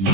Hit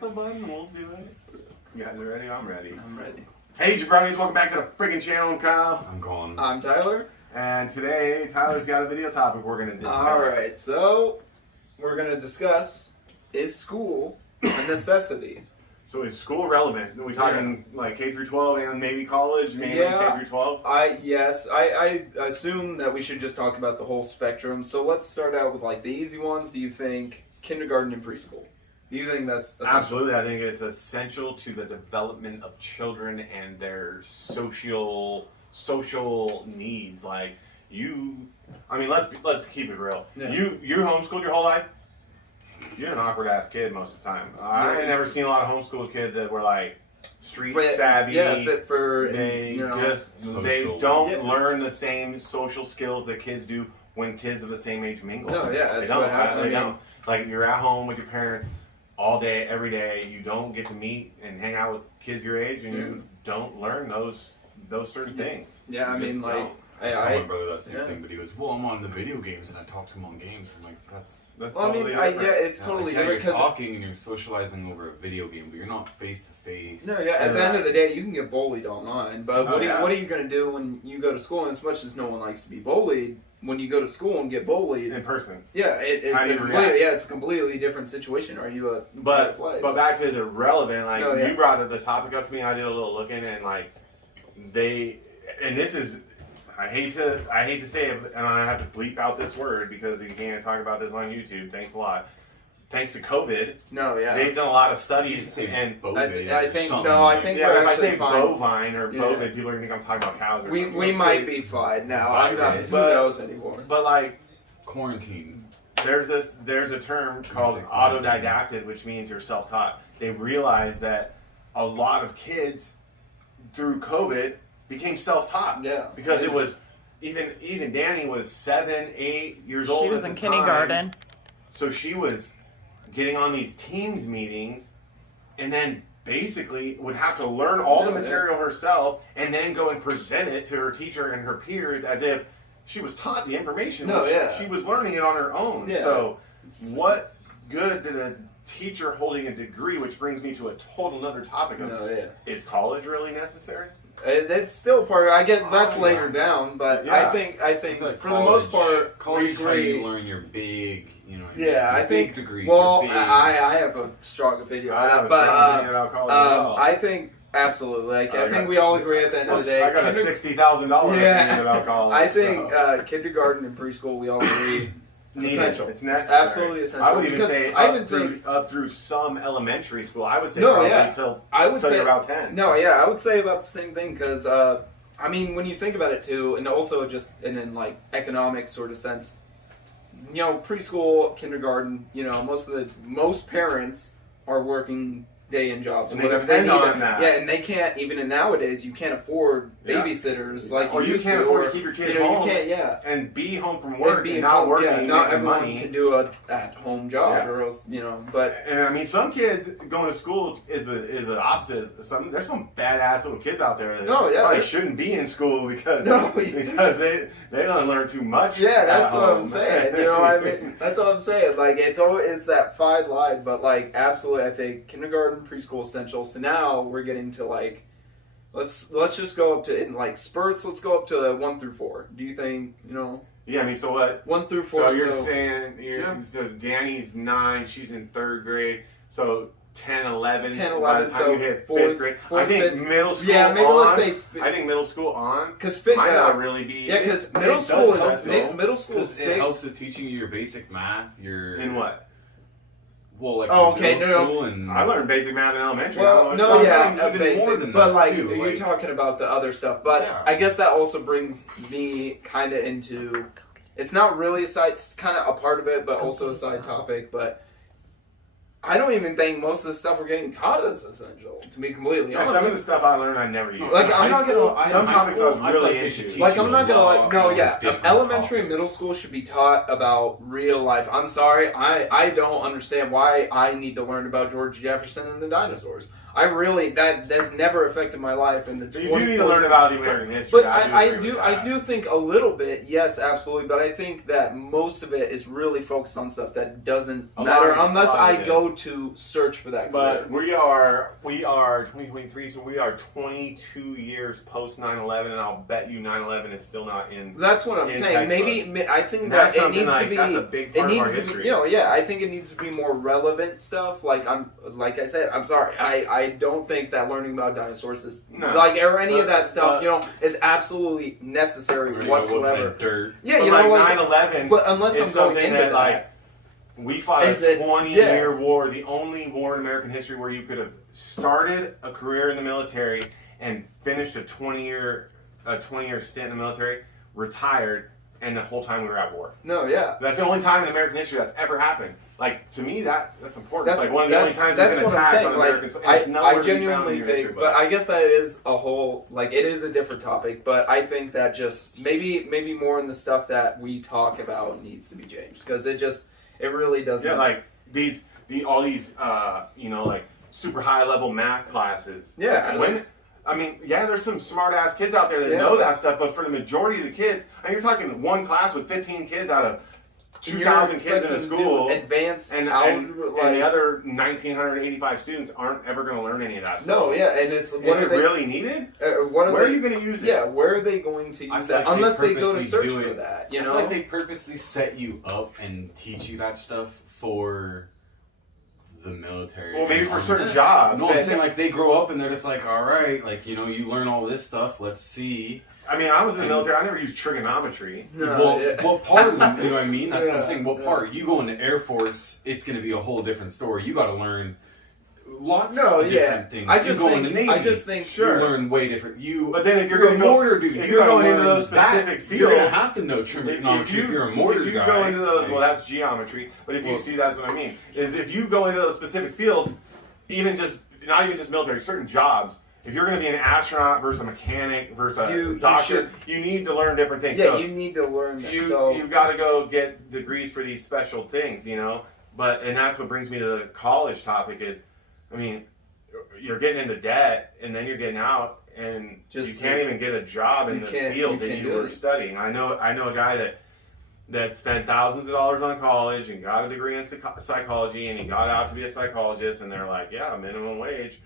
the button, we'll do it. You guys are ready? I'm ready. I'm ready. Hey Jabronis, welcome back to the freaking channel. I'm Kyle. I'm Colin. I'm Tyler. And today, Tyler's got a video topic we're going to discuss. Alright, so we're going to discuss, is school a necessity? So is school relevant? Are we talking like K through 12 and maybe college? Maybe K through 12? I assume that we should just talk about the whole spectrum. So let's start out with like the easy ones. Do you think kindergarten and preschool? Do you think that's essential? Absolutely. I think it's essential to the development of children and their social needs. Like let's keep it real. Yeah. You homeschooled your whole life? You're an awkward ass kid most of the time. I ain't never seen a lot of homeschool kids that were like street savvy. Yeah, fit for they don't learn the same social skills that kids do when kids of the same age mingle. No, yeah, that's what happened. They don't. Like you're at home with your parents all day, every day. You don't get to meet and hang out with kids your age, and you don't learn those certain things. Yeah, I mean, like, I told my brother that same thing, but he goes, "Well, I'm on the video games and I talk to him on games." I'm like, "That's totally different." It's totally different because you're talking and you're socializing over a video game, but you're not face to face. No, yeah. At the end of the day, you can get bullied online, but what are you going to do when you go to school? And as much as no one likes to be bullied, when you go to school and get bullied in person, it's a completely different situation. Are you a but back to is it relevant? Like you brought the topic up to me, I did a little looking, and like this is. I hate to say it, and I have to bleep out this word because you can't talk about this on YouTube. Thanks a lot. Thanks to COVID, they've done a lot of studies, and I think if I say bovine or bovid, people are gonna think I'm talking about cows. Or we might be fine now. I'm not. Who knows anymore? But like quarantine, there's a term called autodidacted, which means you're self-taught. They realized that a lot of kids through COVID became self-taught. Yeah. Because it was even Danny was 7, 8 years old. She was in kindergarten. So she was getting on these Teams meetings and then basically would have to learn all the material herself and then go and present it to her teacher and her peers as if she was taught the information. She was learning it on her own. Yeah. So what good did a teacher holding a degree, which brings me to a total other topic of is college really necessary? It's still part of it. I get that's later down, but I think like for the most part, college is how you learn your big, I think degrees. Well, I have a strong opinion on that, but I think absolutely. Like I think we all agree at the end of the day. I got a $60,000 opinion about college. I think kindergarten and preschool we all agree. Essential. It's necessary. Absolutely essential. I would even say up through some elementary school. I would say until you're about 10. No, I would say about the same thing because I mean when you think about it too, and also just in like economic sort of sense, preschool, kindergarten, most parents are working day-in jobs and whatever they need. And they can't even nowadays you can't afford babysitters like or you can't afford to keep your kid home. You can't, and be home from work and not working. Not everyone can do a at-home job or else But and I mean, some kids going to school is the opposite. There's some badass little kids out there that probably shouldn't be in school because they don't learn too much. Yeah, that's what I'm saying. You know what I mean? That's what I'm saying. Like it's that fine line, but like absolutely, I think kindergarten, preschool essential. So now we're getting to like let's just go up to in like spurts. Let's go up to 1 through 4. Do you think Yeah, I mean, so what? 1 through 4. So you're saying so Danny's 9, she's in 3rd grade. So 10, 11. 10, 11. By the time you hit 5th grade, I think middle school. Yeah, maybe let's say. I think middle school on because might not really be. Yeah, because middle school is 6. It helps with teaching you your basic math. In what? Well, like school and I learned basic math in elementary. Well, even basic, more than but that like too, you're talking about the other stuff. But I guess that also brings me kind of into. It's not really a side. It's kind of a part of it, but also a side topic. But I don't even think most of the stuff we're getting taught is essential, to be completely honest. Some of the stuff I learned I never used. Like, I'm not gonna... Some topics I was really into. Like, I'm not gonna... No, yeah. Elementary and middle school should be taught about real life. I'm sorry. I don't understand why I need to learn about George Jefferson and the dinosaurs. I really... That's never affected my life in the 20 You do need to learn about the American history. But I do think a little bit, yes, absolutely. But I think that most of it is really focused on stuff that doesn't matter unless I go to search for that. But we are 2023, so we are 22 years post 9/11, and I'll bet you 9/11 is still not in. That's what I'm saying. Textbooks. Maybe I think that it needs to be. That's a big part of our history. I think it needs to be more relevant stuff. Like I said, I'm sorry. I don't think that learning about dinosaurs is or any of that stuff. Is absolutely necessary whatsoever. Dirt. Yeah, but 9/11. But unless is I'm going something into that, we fought a 20-year war, the only war in American history where you could have started a career in the military and finished a 20-year stint in the military, retired, and the whole time we were at war. No, yeah. That's the only time in American history that's ever happened. Like, to me, that's important. That's like one of the only times we've been attacked on American soil. I genuinely think, but I guess that is a whole, it is a different topic, but I think that just, maybe more in the stuff that we talk about needs to be changed, because it really doesn't. Yeah, like, all these, super high-level math classes. Yeah. There's some smart-ass kids out there that know that stuff, but for the majority of the kids, you're talking one class with 15 kids out of 2,000 kids in a school, advanced and the other 1,985 students aren't ever going to learn any of that stuff. No, yeah, and it's... Is it really needed? Where are you going to use it? Yeah, where are they going to use that? Unless they go to search for that, I feel like they purposely set you up and teach you that stuff for the military. Well, maybe for certain jobs. No, I'm saying, they grow up and they're just like, all right, you learn all this stuff, let's see... I was in the military. I never used trigonometry. What part of them? You know what I mean? That's what I'm saying. What part? You go in the Air Force, it's going to be a whole different story. You got to learn lots of different things. I just think you learn way different. But then if you're a mortar dude, if you're going into those specific fields, you're going to have to know trigonometry if you're a mortar guy. If you go into those, well, that's geometry. But if you see, that's what I mean. Is if you go into those specific fields, not even just military, certain jobs. If you're going to be an astronaut versus a mechanic versus a doctor, you need to learn different things. Yeah, you need to learn that. You've got to go get degrees for these special things, And that's what brings me to the college topic is, you're getting into debt, and then you're getting out, and you can't even get a job in the field that you were studying. I know a guy that spent thousands of dollars on college and got a degree in psychology, and he got out to be a psychologist, and they're like, yeah, minimum wage,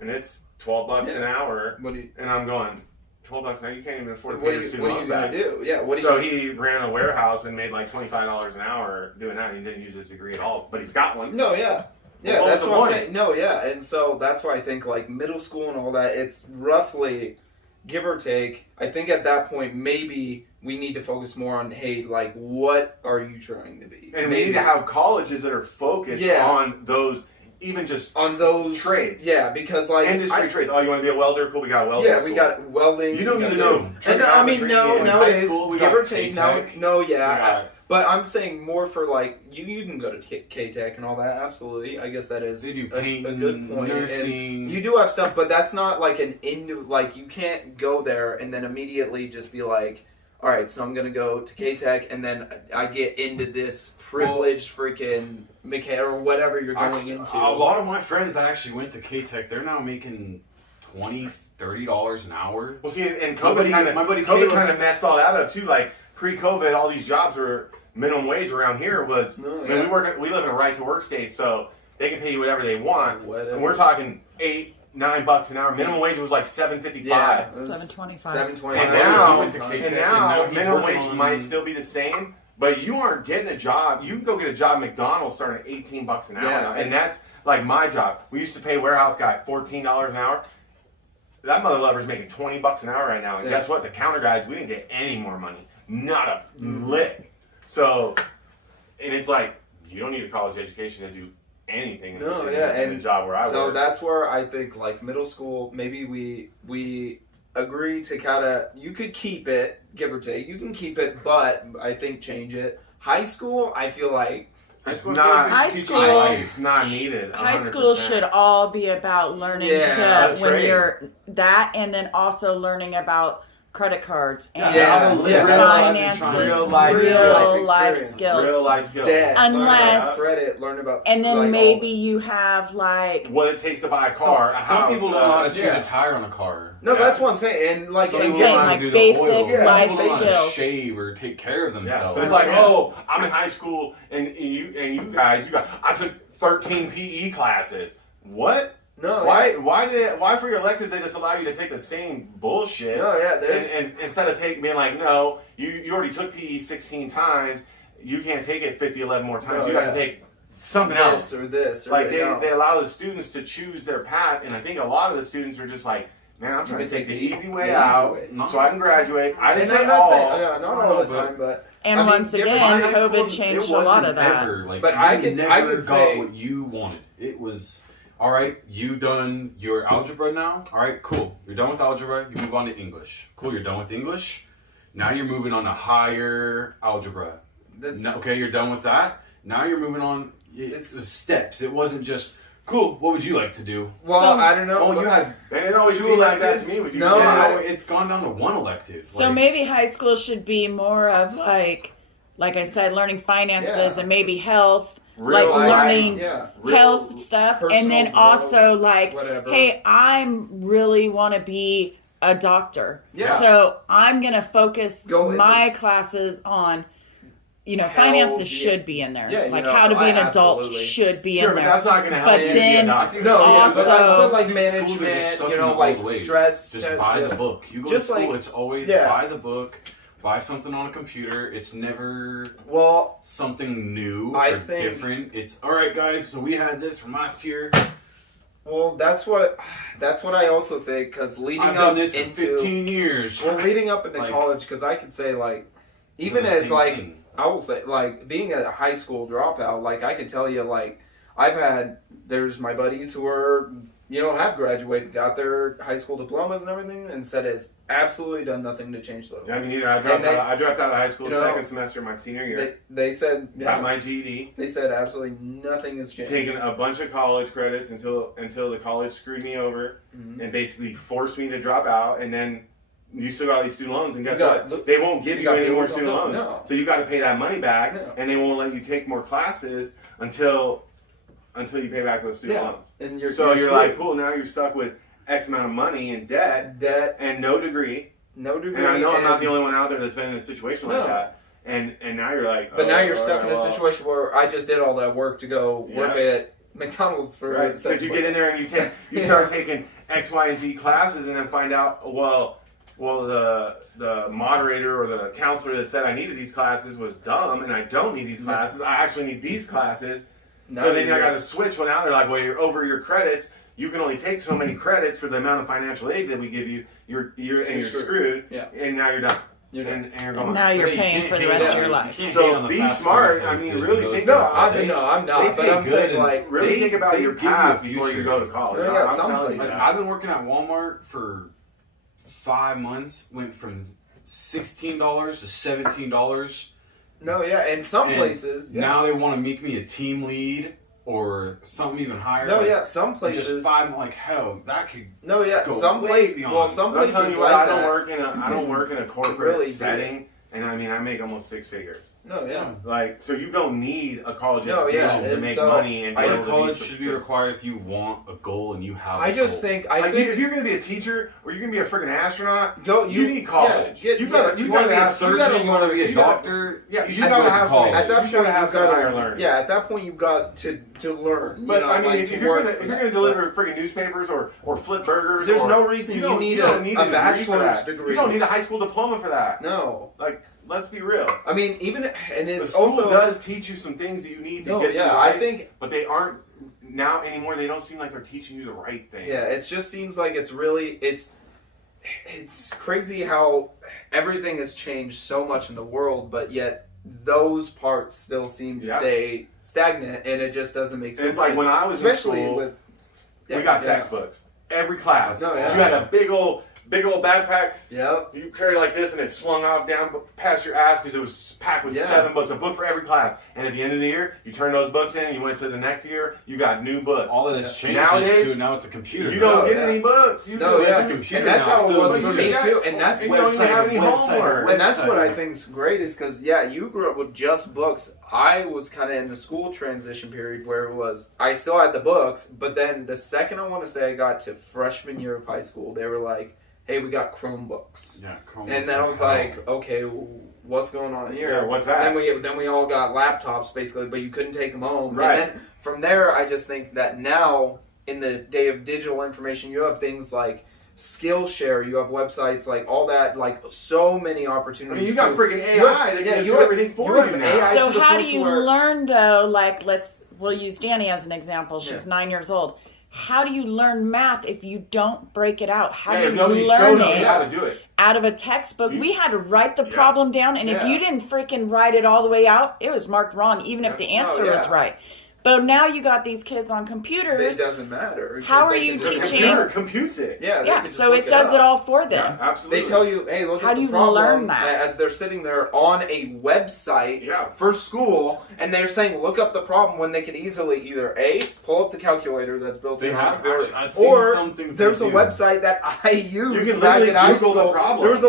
and it's $12 an hour, and I'm going, $12 an hour? You can't even afford to pay your student loans back. What are you going to do? Yeah, So he ran a warehouse and made like $25 an hour doing that, and he didn't use his degree at all, but he's got one. No, yeah. Yeah, that's what I'm saying. No, yeah, and so that's why I think middle school and all that, it's roughly, give or take, I think at that point maybe we need to focus more on, what are you trying to be? And we need to have colleges that are focused on those... Even just on those trades. Yeah, because industry trades. Oh, you want to be a welder? Cool, we got a welding school. We got welding. You don't need to know. Nowadays, give or take, but I'm saying more for you can go to K-Tech and all that. Absolutely, I guess that is they do painting, a good point. Nursing. And you do have stuff, but that's not you can't go there and then immediately just be like, all right, so I'm going to go to K-Tech, and then I get into this privileged freaking mechanic or whatever you're going into. A lot of my friends that actually went to K-Tech, they're now making $20, $30 an hour. Well, see, and COVID kind of messed all that up, too. Pre-COVID, all these jobs were minimum wage around here was... we live in a right-to-work state, so they can pay you whatever they want. And we're talking $8-9 an hour. Minimum wage was like $7.55. Yeah, $7.25. $7.25. And now minimum wage might still be the same, but you aren't getting a job. You can go get a job at McDonald's starting at $18 an hour now, and that's my job. We used to pay warehouse guy $14 an hour. That mother lover's making $20 an hour right now, and guess what? The counter guys, we didn't get any more money. Not a lick. So, and it's you don't need a college education to do anything in the job where I work. So that's where I think middle school, maybe we agree to kind of, you could keep it, give or take. You can keep it, but I think change it. High school, I feel It's not. High school- It's not needed. 100%. High school should all be about learning Yeah, to when trade. you're that, and then also learning about credit cards and Yeah. finances, Real life skills. Real life skills. Debt, learn Unless- about credit, learn about And then like, maybe you have like What it takes to buy a car. a Some house, people don't know how to change yeah. a tire on a car. No, Yeah. that's what I'm saying. And like, Some I'm people saying, don't know how like, to do basic the oil. Some life people don't know how to skills. shave or take care of Yeah. themselves. It's like, oh, I'm in high school, and you guys, I took 13 PE classes. What? no, Why for your electives they just allow you to take the same bullshit? No, yeah, there's And instead of being like, no, you already took PE 16 times, you can't take it 11 more times. No, You got yeah. to take something else. this or Like no. they allow the students to choose their path, and I think a lot of the students are just like, man, I'm trying to take the easy way out so I can graduate. I didn't And say I'm not all. saying not all the time, but and I mean, once different again, high COVID changed a lot of that. Ever, like, But you I could never got say- what you wanted. It was, all right, you done your algebra now? All right, cool. You're done with algebra. You move on to English. Cool, you're done with English. Now you're moving on to higher algebra. Okay, you're done with that. Now you're moving on. It's the steps. It wasn't just, cool, what would you like to do? well, So- I don't know. Oh, you had And it always two seemed like that to electives? me with you. No, guys. no, it's gone down to one elective. So maybe high school should be more of like I said, learning finances Yeah. and maybe health, Real like life. learning yeah. health stuff, and then personal also like, whatever. hey, I'm really want to be a doctor, Yeah. so I'm gonna focus Go into- my classes on. How- Finances should be in there. Yeah, like how to be an adult absolutely. should be Sure, in but there. that's not going to help But you be a then- doctor. No, yeah, but Also- like I think schools are just management, stuck you in know, the like old ways. stress. Just buy the book. You go Just to school, like- it's always yeah. buy the book, buy something on a computer. It's never Well, something new I or think- different. It's all right, guys. So we had this from last year. well, that's what I also think because leading I've up done this for into 15 years. well, leading up into Like- college because I could say like even The as same like thing. I will say like being a high school dropout, like I could tell you like there's my buddies who are have graduated, got their high school diplomas and everything, and said it's absolutely done nothing to change those. I mean, either I dropped out of high school second semester of my senior year. They said Got my GED. They said absolutely nothing has changed. Taken a bunch of college credits until the college screwed me over Mhm. and basically forced me to drop out, and then you still got these student loans, and guess You got- what? look- They won't give you you got any more bills on student this? loans. No. So you got to pay that money back, No. and they won't let you take more classes until you pay back those student Yeah. loans. And you're So you're like, screwed. cool, now you're stuck with X amount of money in debt Debt, and no degree. no degree. And I know I'm not the only one out there that's been in a situation like No. that. And now you're like, But now you're oh, stuck in a well. situation where I just did all that work to go work Yeah. at McDonald's for Right, because you get in there and you start taking X, Y, and Z classes, and then find out, well, the moderator or the counselor that said I needed these classes was dumb, and I don't need these classes. I actually need these classes. So then I got to switch. Well, now they're like, well, you're over your credits. You can only take so many credits for the amount of financial aid that we give you. You're screwed. Yeah. And now you're done. You're done. And you're going. Now you're But you paying can't for the hate rest of on your it. life. You can't hate So on the be fast smart. food I mean, places really and those think No, about places. I'm They not. But pay I'm good saying and like Really think about they your give you a path before you future. go to college. Yeah, I'm some telling you places. Like, that. I've been working at Walmart for 5 months. Went from $16 to $17. no, yeah, and some And places. Yeah. Now they want to make me a team lead or something even higher. No, like, yeah, some just places. 5. Like hell, that could. No, yeah, go some way places. beyond. Well, some I'm telling places you what, like I don't that. work in a corporate Really do. setting, and I mean I make almost 6 figures. No, yeah. Like, so you don't need a college No, education yeah, to and make so money and be I able think to college be should be required if you want a goal and you have. I a just goal. think Like, if you're going to be a teacher or you're going to be a freaking astronaut, you need college. Yeah, you gotta You want to be a have surgeon, you want to be a you gotta- doctor. Yeah, you should gotta go to have college. some. At that You point, gotta have you some gotta higher learning. Yeah, at that point, you've got to learn. But you know, I mean, like, if to you're work gonna for if you're that. gonna deliver freaking newspapers or flip burgers, There's or, no reason you don't- need don't a degree for bachelor's that. degree. You don't need a high school diploma for that. No, Like, let's be real. I mean even and The it's school also does teach you some things that you need to no, get to yeah. the I right, think but they aren't now anymore. They don't seem like they're teaching you the right things. yeah. It just seems like it's really it's crazy how everything has changed so much in the world, but yet those parts still seem to Yeah. stay stagnant, and it just doesn't make sense. It's like when I was especially in school, with we got textbooks. Every class. No, yeah. You had a big old big old backpack. Yep. You carry like this, and it slung off down past your ass because it was packed with 7 books, a book for every class. And at the end of the year, you turn those books in, and you went to the next year, you got new books. All of this changes Nowadays, to now it's a computer. You don't get any books. You No, just, yeah. It's a computer And that's now. how it was Filled for with me just- too. And that's You don't even have any homework. And that's what I think's great is because, you grew up with just books. I was kind of in the school transition period where it was, I still had the books, but then the second I want to say I got to freshman year of high school, they were like, hey, we got Chromebooks. Yeah, Chromebooks. And then I was like, okay, what's going on here? Yeah, what's that? Then we all got laptops basically, but you couldn't take them home. Right. And then from there, I just think that now in the day of digital information, you have things like Skillshare, you have websites like all that, like so many I opportunities. mean, you got freaking AI that can you do have- everything for you you have now. AI So to the how do point to you where- learn though? Like, we'll use Danny as an example. She's 9 years old. How do you learn math if you don't break it out? How Yeah, do if you nobody learn shows you it how to do it. out of a textbook? We had to write the problem down, and if Yeah. you didn't freaking write it all the way out, it was marked wrong, even if the answer was right. But now you got these kids on It computers. doesn't matter. How because are they you can just The look teaching? it computer up. computes it. Yeah, they Yeah, can just so look it does up. it all for them. Yeah, absolutely. They tell you, hey, look How at do the you problem learn that? as they're sitting there on a website Yeah. for school, and they're saying, look up the problem when they could easily either A, pull up the calculator that's built They in have on the computer, actually- I've seen or some things there's they a do. website that I used You can back literally in high Google school. the problem. There was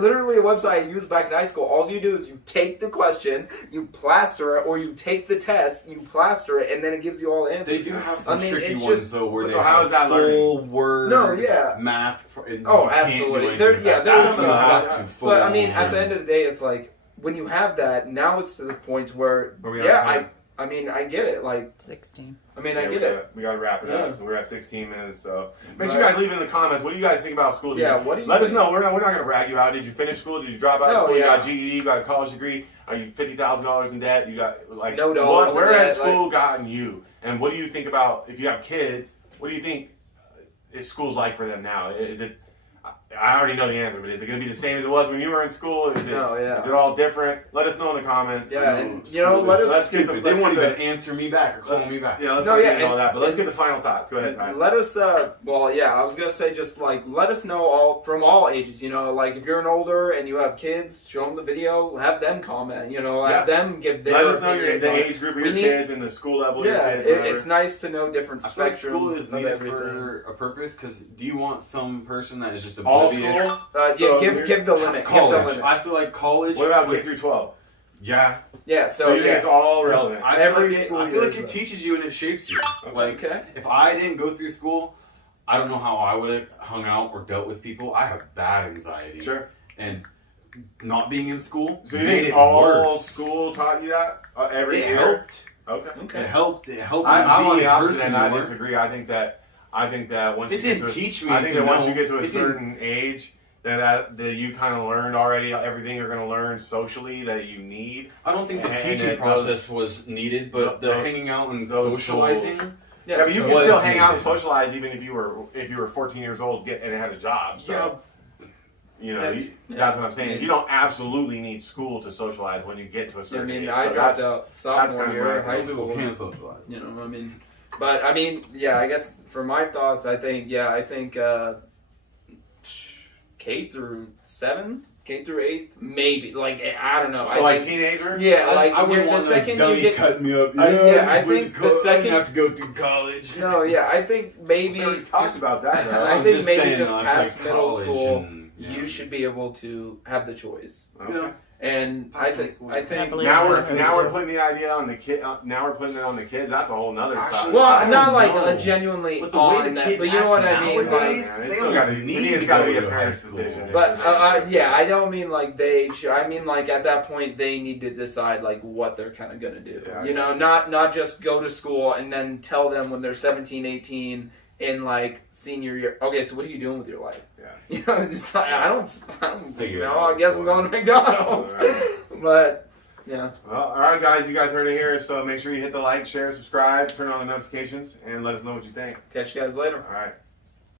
literally a website I used back in high school. All you do is you take the question, you plaster it, or you take the test, you plaster it, and then it gives you all the answers. They do have some I mean, tricky it's ones just- though, where so they how have is that full learning? word No, yeah. math. And Oh, you can't do absolutely. anything There, with yeah, that. there's That's some not of have that. to But I mean, full at the end of the day, it's like when you have that, now it's to the point where, Are we out of time? I mean, I get it. Like, 16. I mean, Yeah, I get it. We got to wrap it Yeah. up. So we're at 16 minutes. So make sure you guys leave in the comments. What do you guys think about school? Yeah, what do you Let us think? know. We're not going to rag you out. Did you finish school? Did you drop out of No, school? You yeah. got a GED? You got a college degree? Are you $50,000 in debt? You got like No dollars in Where has debt, school gotten you? And what do you think about if you have kids? What do you think school's like for them now? Is it? I already know the answer, but is it going to be the same as it was when you were in school? Is it? No, yeah. Is it all different? Let us know in the comments. Yeah, and you know, let us. Let's get the. They Let's won't get even the answer me back or call me back. yeah, let's No, not yeah, get into all and- that. But let's get the final thoughts. Go ahead, Ty. Let us, well, yeah, I was gonna say just like let us know all from all ages. You know, like if you're an older and you have kids, show them the video, have them comment. You know, have them give their. Let us know opinions the on it. age group of We your need- kids and the school level of your Yeah, kids. whatever. it's nice to know different I feel like school spectrums is of needed everything. for a purpose. Because do you want some person that is just All oblivious? school? Yeah, So give the limit. College. Give the limit. I feel like college. What about K with- through 12? Yeah. Yeah, So so you think it's all relevant? I feel Every like it, school I feel year like is it that. teaches you and it shapes you. Like okay. if I didn't go through school, I don't know how I would have hung out or dealt with people. I have bad anxiety. Sure. And not being in school So you made think it all worse. school taught you that every It year? helped. Okay. Okay. It helped. It helped I'm me on be the a opposite person end. I more. disagree. I think that once It you get didn't to teach me I think to that once know. you get to a It didn't- certain age, that you kind of learned already everything you're going to learn socially that you need. I don't think the And teaching it process was needed, but the those- hanging out and those socializing. tools. Yeah, but you so can was still hang out and needed. socialize even if you were 14 years old and had a job. So you know that's what I'm saying. You don't absolutely need school to socialize when you get to a I certain mean, age. I So dropped that's- out sophomore kinda year of my- high Some people school. can socialize. You know, I mean, but I mean, yeah, I guess for my thoughts, I think K through 7, K through 8, maybe. Like I don't know. So like teenager? Yeah, like I wouldn't the want second dummy you get. cut me up. I think the second- I have to go through college. No, yeah, I think We maybe. already talked about that though. I I'm think just maybe saying, just though, I past feel like middle college school, and, yeah. you should be able to have the choice. Okay. And I think believe Now we're Yeah. now we're putting the idea on the kid. Now we're putting it on the kids. That's a whole nother Actually, side. well, I not don't like know. a genuinely With the way on the that, kids but you know what I act mean. Like, nowadays, It's they still don't gotta- need to me, it's to gotta go be a to parent's high school. decision. but yeah, I don't mean like they. I mean like at that point they need to decide like what they're kind of gonna do. Yeah, you know, not just go to school and then tell them when they're 17, 18 in like senior year. Okay, so what are you doing with your life? Yeah. You know, it's like, I don't Figure it know. out I guess I'm before. going to McDonald's, but yeah. Well, all right, guys, you guys heard it here. So make sure you hit the like, share, subscribe, turn on the notifications, and let us know what you think. Catch you guys later. All right.